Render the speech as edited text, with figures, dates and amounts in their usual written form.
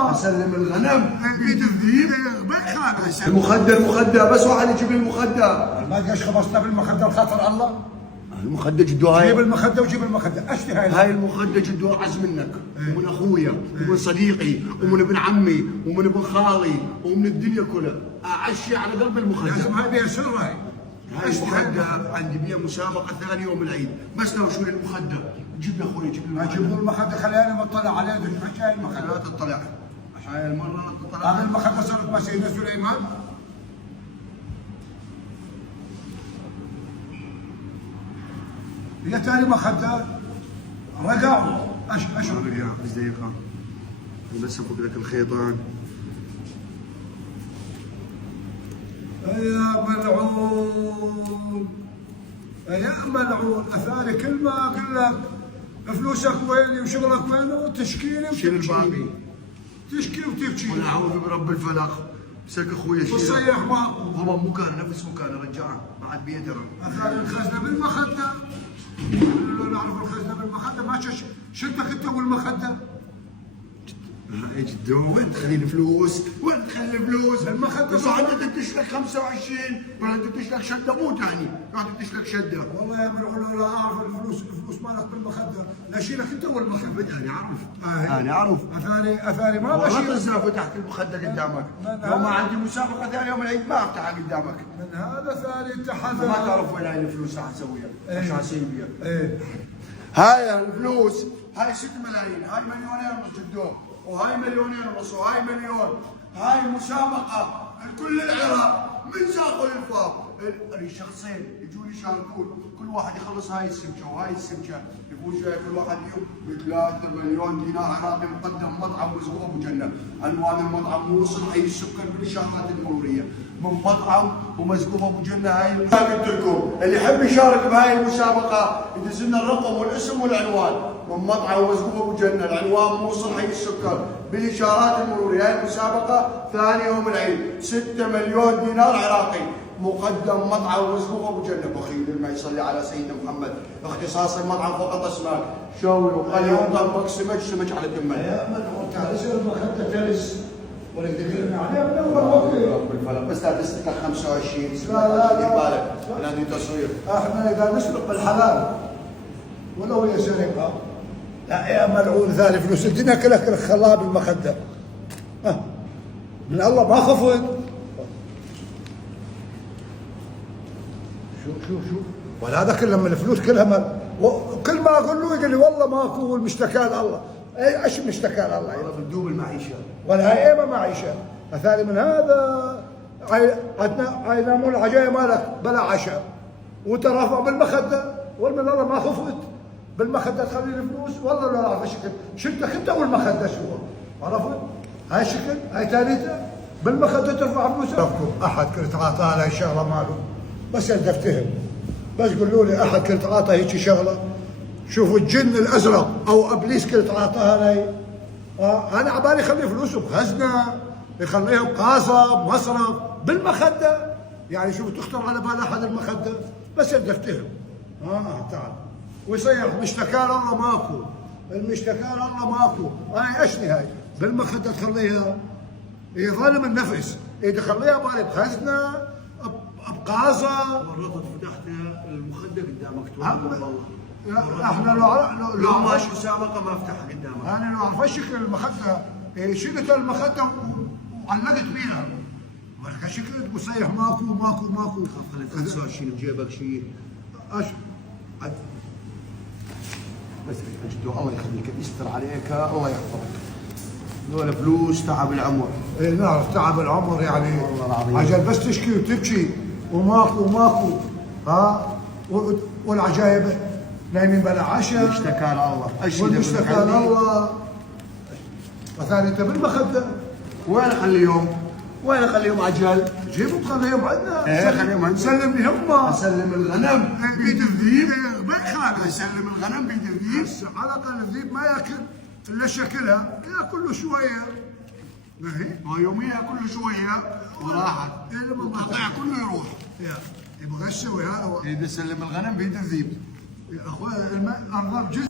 اسلم الغنم بيد الذيب. المخدة بس واحد يجيب لي المخدة. ما قاش خبصنا بالمخدة بخاطر الله. المخدة جدو هاي. جيب المخدة وجيب المخدة، اشتي هاي المخدة جدو اعز منك ومن اخويا ومن صديقي ومن ابن عمي ومن ابن خالي ومن الدنيا كلها. اعشي على قلب المخدة. لازم هاي بيها سر هاي. المخدة عندي بيها مسابقة ثاني يوم العيد، بس لو شوي المخدة جيب لي اخويا جيب لي ما جيبوا المخدة خلينا مطلع عليه مش هاي المخدة. لا تطلع هاي المرة لا تطلع. هذا المخدة صارت مع سيدنا سليمان. هي تاني مخدة رقعوا اشرب رقع بس دقيقة بس افك لك الخيطان. يا ملعون يا ملعون، اثاري كل ما اقول لك فلوسك ويني وشغلك وينه وتشكيلي شيل الباقي. تشكي وتبكي. قل اعوذ برب الفلق. مسك اخويا شيل. وصيح ماكو. هو مو كان نفس مكانه رجعه ما عاد بيقدر. اثاري الخزنه بالمخده. لو نعرف الخزنه بالمخده ما شلتك انت والمخده. هاي جدو وين تخلي الفلوس؟ وين تخلي الفلوس؟ المخدة بس عاد تدش لك 25 ولا تدش لك شده مو ثاني، قاعد تدش لك شده. والله يا ملعون لا اعرف الفلوس مالك بالمخده، لا اشيلك انت والمخده. انا اعرف انا اعرف. اثاري ما والله بشيل. تنسى فتحت المخده قدامك. لو ما عندي مسابقه ثاني يوم العيد ما افتحها قدامك. من هذا ثاني انت ما تعرف وين هاي الفلوس راح اسويها، ايش راح اسوي فيها. ايه هاي الفلوس هاي 6 ملايين، هاي مليونين ونص جدو، وهاي مليونين ونص، وهاي مليون. هاي مسابقة كل العراق من ساق للفاق. الشخصين يجون يشاركون، كل واحد يخلص هاي السمكة وهاي السمكة، يفوز فيها كل واحد فيهم ب 3 مليون دينار عراقي مقدم مطعم مسقوف ابو جنة. عنوان المطعم موصل حي السكر بالاشارات المرورية من مطعم ومسقوف ابو جنة. هاي قلت لكم اللي يحب يشارك بهاي المسابقة يدز لنا الرقم والاسم والعنوان. من مطعم ومسقوف ابو جنة، العنوان موصل حي السكر بالاشارات المرورية. هاي المسابقة ثاني يوم العيد 6 مليون دينار عراقي مقدم مطعم ومسقوف ابو جنة. بخيل ما يصلي على سيدنا محمد. اختصاص المطعم فقط اسماك شوي وقلي وطبق سمك على دمه. يا ملعون تعال اسال المخده تلس ولا تكلمنا عليها من اول وقت. رب الفلق بس لا تسلك 25. لا بالك هذه تصوير. احنا اذا نسلق بالحلال ولو هي سرقه. لا يا ملعون ثاني فلوس الدنيا كلها خلاها بالمخده. من الله ما خفت. شوف ولا هذا كله من الفلوس كلها كل ما اقول له يقول لي والله ماكو والمشتكى لله. اي ايش المشتكى لله؟ والله بتدوب المعيشه. ولا هاي ايه ما معيشه. الثاني من هذا عندنا ينامون العجايه مالك بلا عشاء وانت رافع بالمخده. والله من الله ما خفت بالمخده تخلي الفلوس. والله لا اعرف شكل شلتك انت والمخده شو عرفت؟ هاي شكل هاي ثالثه بالمخده ترفع فلوس. احد كنت عاطاه هاي الشغله ماله بس انت افتهم. بس قولوا لي احد كنت عاطاه هيك شغله. شوفوا الجن الازرق او ابليس كنت عاطاها هاي. انا عبالي يخلي فلوسه بخزنه، يخليها بقاصه بمصرف بالمخده. يعني شوف تخطر على بال احد المخده بس انت افتهم. تعال ويصيح مشتكى الله ماكو، المشتكى الله ماكو. هاي اشني هاي بالمخده تخليها هي ظالم النفس. تخليها بالي بخزنه بقاصه. مرات فتحت المخده قدامك تقول والله. احنا لو ما مسابقه ما افتحها قدامك. انا لو اعرف شكل المخده شلت المخده وعلقت بيها. ولك شكل مصيح ماكو. خلي 25 بجيبك شيء. بس جدو الله يخليك يستر عليك الله يحفظك. ذولا فلوس تعب العمر. اي نعرف تعب العمر يعني. والله العظيم. عجل بس تشكي وتبكي وماكو. والعجايب نايمين بلا عشاء. مشتكى الله. والمشتكى الله. وثاني انت بالمخده. وين اخليهم؟ وين اخليهم عجل؟ جيبهم خليهم عندنا. ايه خليهم عندنا. سلم لي هم. اسلم الغنم بيد الذيب. اسلم الغنم بيد الذيب. على الاقل الذيب ما ياكل الا شكلها، ياكل له شويه. ما يوميا كل شويه وراحت. لما القطيع كله يروح. يبغى يسوي هذا. يسلم الغنم بيد الذيب. يا اخوي الارض جزء